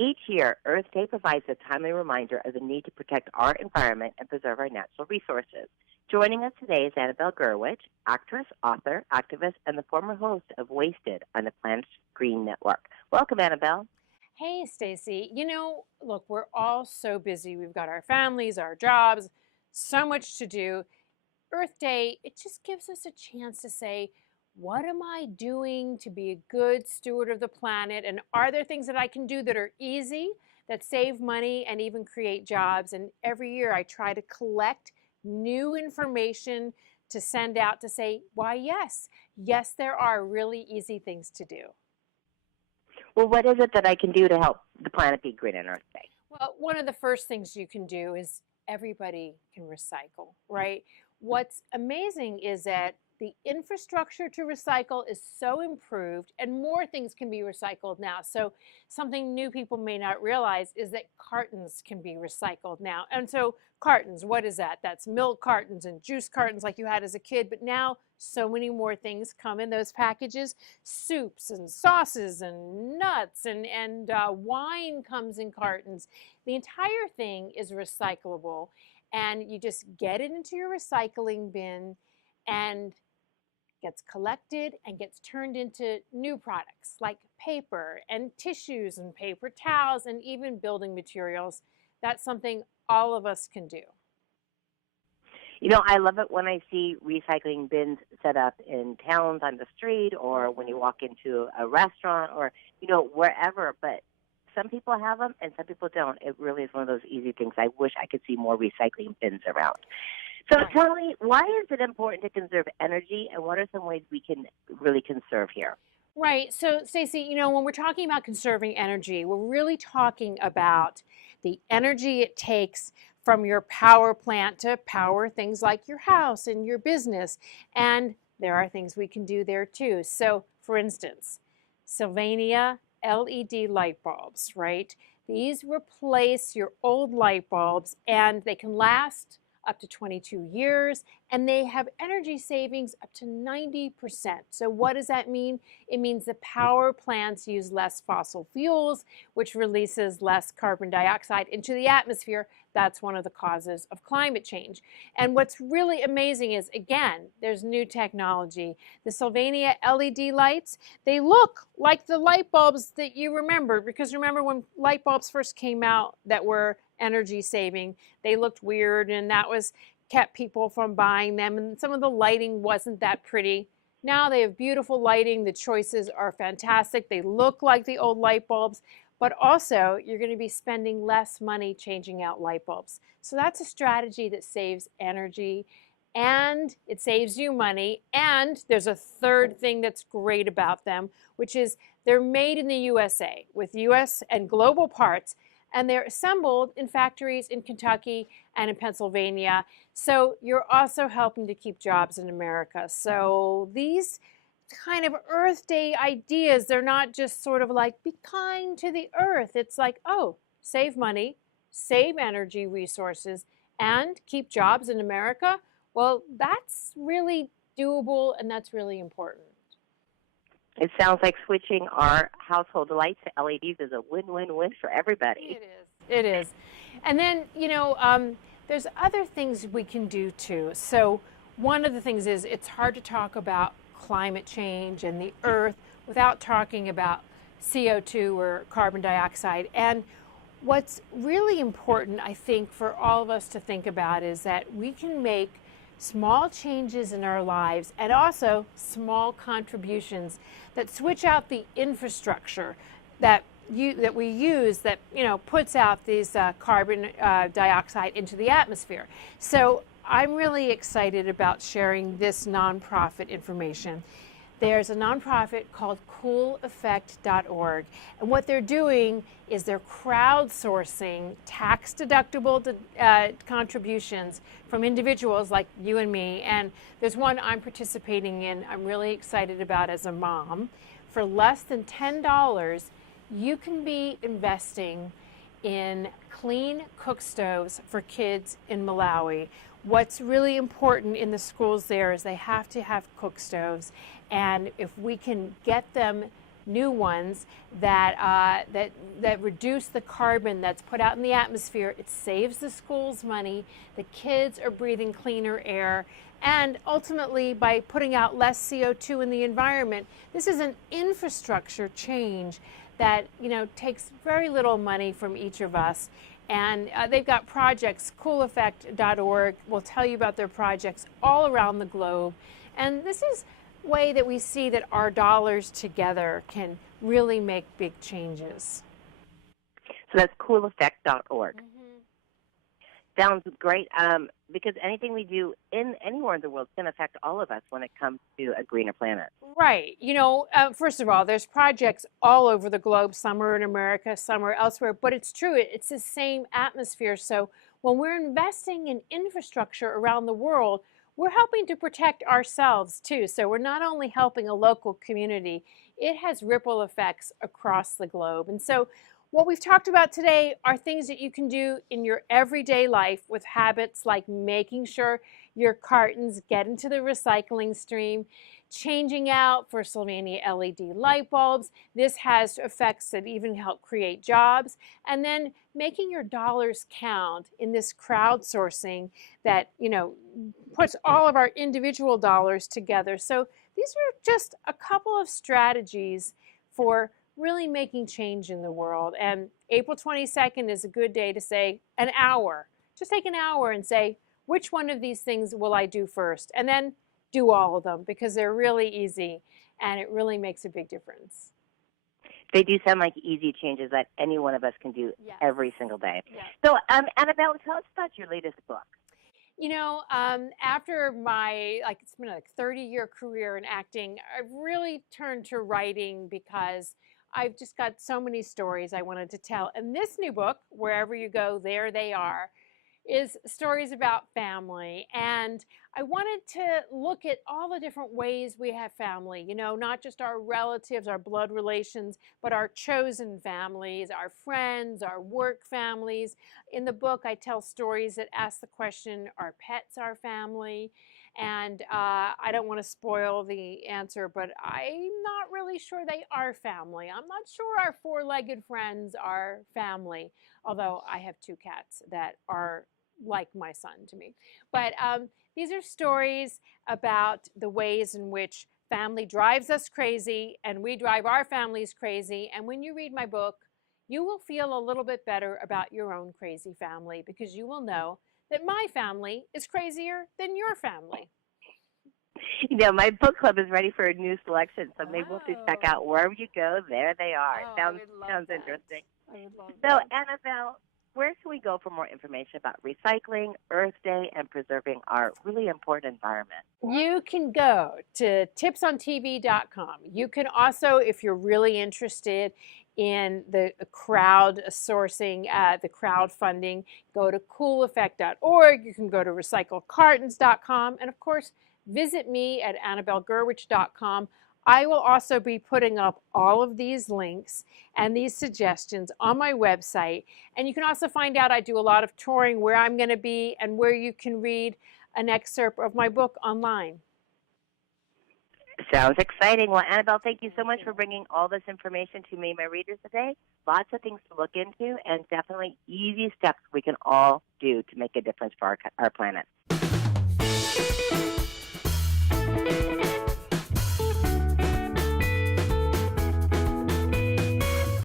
Each year, Earth Day provides a timely reminder of the need to protect our environment and preserve our natural resources. Joining us today is Annabelle Gurwitch, actress, author, activist, and the former host of Wasted on the Planet Green Network. Welcome, Annabelle. Hey, Stacy. Look, we're all so busy. We've got our families, our jobs, so much to do. Earth Day, it just gives us a chance to say, what am I doing to be a good steward of the planet? And are there things that I can do that are easy, that save money, and even create jobs? And every year I try to collect new information to send out to say, why, yes, there are really easy things to do. Well, what is it that I can do to help the planet be green on Earth Day? Well, one of the first things you can do is everybody can recycle, right? What's amazing is that the infrastructure to recycle is so improved and more things can be recycled now. So something new people may not realize is that cartons can be recycled now. And so cartons, what is that? That's milk cartons and juice cartons like you had as a kid, but now so many more things come in those packages. Soups and sauces and nuts and wine comes in cartons. The entire thing is recyclable, and you just get it into your recycling bin and gets collected and gets turned into new products like paper and tissues and paper towels and even building materials. That's something all of us can do. You know, I love it when I see recycling bins set up in towns on the street or when you walk into a restaurant or, wherever. But some people have them and some people don't. It really is one of those easy things. I wish I could see more recycling bins around. So tell me, why is it important to conserve energy, and what are some ways we can really conserve here? Right. So, Stacey, when we're talking about conserving energy, we're really talking about the energy it takes from your power plant to power things like your house and your business. And there are things we can do there too. So, for instance, Sylvania LED light bulbs, right? These replace your old light bulbs and they can last up to 22 years, and they have energy savings up to 90%. So what does that mean? It means the power plants use less fossil fuels, which releases less carbon dioxide into the atmosphere. That's one of the causes of climate change. And what's really amazing is, again, there's new technology. The Sylvania LED lights, they look like the light bulbs that you remember, because remember when light bulbs first came out that were energy saving, they looked weird, and that was kept people from buying them, and some of the lighting wasn't that pretty. Now they have beautiful lighting. The choices are fantastic. They look like the old light bulbs, but also you're going to be spending less money changing out light bulbs. So that's a strategy that saves energy and it saves you money. And there's a third thing that's great about them, which is they're made in the USA with US and global parts, and they're assembled in factories in Kentucky and in Pennsylvania. So you're also helping to keep jobs in America. So these kind of Earth Day ideas, they're not just sort of like, be kind to the earth. It's like, oh, save money, save energy resources, and keep jobs in America. Well, that's really doable, and that's really important. It sounds like switching our household lights to LEDs is a win-win-win for everybody. It is. And then, there's other things we can do too. So one of the things is it's hard to talk about climate change and the earth without talking about CO2 or carbon dioxide. And what's really important, I think, for all of us to think about is that we can make small changes in our lives and also small contributions that switch out the infrastructure that we use that puts out these carbon dioxide into the atmosphere. So I'm really excited about sharing this nonprofit information. There's a nonprofit called cooleffect.org, and what they're doing is they're crowdsourcing tax-deductible contributions from individuals like you and me, and there's one I'm participating in I'm really excited about as a mom. For less than $10, you can be investing in clean cook stoves for kids in Malawi. What's really important in the schools there is they have to have cook stoves, and if we can get them new ones that reduce the carbon that's put out in the atmosphere. It saves the schools money. The kids are breathing cleaner air. And ultimately, by putting out less CO2 in the environment, this is an infrastructure change that, takes very little money from each of us. And they've got projects. Cooleffect.org will tell you about their projects all around the globe. And this is a way that we see that our dollars together can really make big changes. So that's cooleffect.org. Sounds great, because anything we do anywhere in the world is going to affect all of us when it comes to a greener planet. Right. First of all, there's projects all over the globe. Some are in America, some are elsewhere. But it's true. It's the same atmosphere. So when we're investing in infrastructure around the world, we're helping to protect ourselves, too. So we're not only helping a local community, it has ripple effects across the globe. And so what we've talked about today are things that you can do in your everyday life with habits like making sure your cartons get into the recycling stream, changing out for Sylvania LED light bulbs. This has effects that even help create jobs. And then making your dollars count in this crowdsourcing that, puts all of our individual dollars together. So these are just a couple of strategies for really making change in the world. And April 22nd is a good day to say an hour. Just take an hour and say, which one of these things will I do first? And then do all of them, because they're really easy and it really makes a big difference. They do sound like easy changes that any one of us can do every single day. Yes. So, Annabelle, tell us about your latest book. After my, it's been a 30-year career in acting, I've really turned to writing because I've just got so many stories I wanted to tell. And this new book, Wherever You Go, There They Are, is stories about family. And I wanted to look at all the different ways we have family, not just our relatives, our blood relations, but our chosen families, our friends, our work families. In the book, I tell stories that ask the question, are pets our family? And I don't want to spoil the answer, but I'm not really sure they are family. I'm not sure our four-legged friends are family, although I have two cats that are like my son to me. But these are stories about the ways in which family drives us crazy and we drive our families crazy. And when you read my book, you will feel a little bit better about your own crazy family, because you will know that my family is crazier than your family. My book club is ready for a new selection, so maybe we'll have to check out Wherever You Go, There They Are. Sounds interesting. So, Annabelle, where can we go for more information about recycling, Earth Day, and preserving our really important environment? You can go to tipsontv.com. You can also, if you're really interested in the crowdsourcing, the crowdfunding, go to cooleffect.org. You can go to recyclecartons.com. And of course, visit me at annabellegurwitch.com. I will also be putting up all of these links and these suggestions on my website. And you can also find out I do a lot of touring, where I'm going to be and where you can read an excerpt of my book online. Sounds exciting. Well, Annabelle, thank you so much for bringing all this information to me and my readers today. Lots of things to look into, and definitely easy steps we can all do to make a difference for our planet.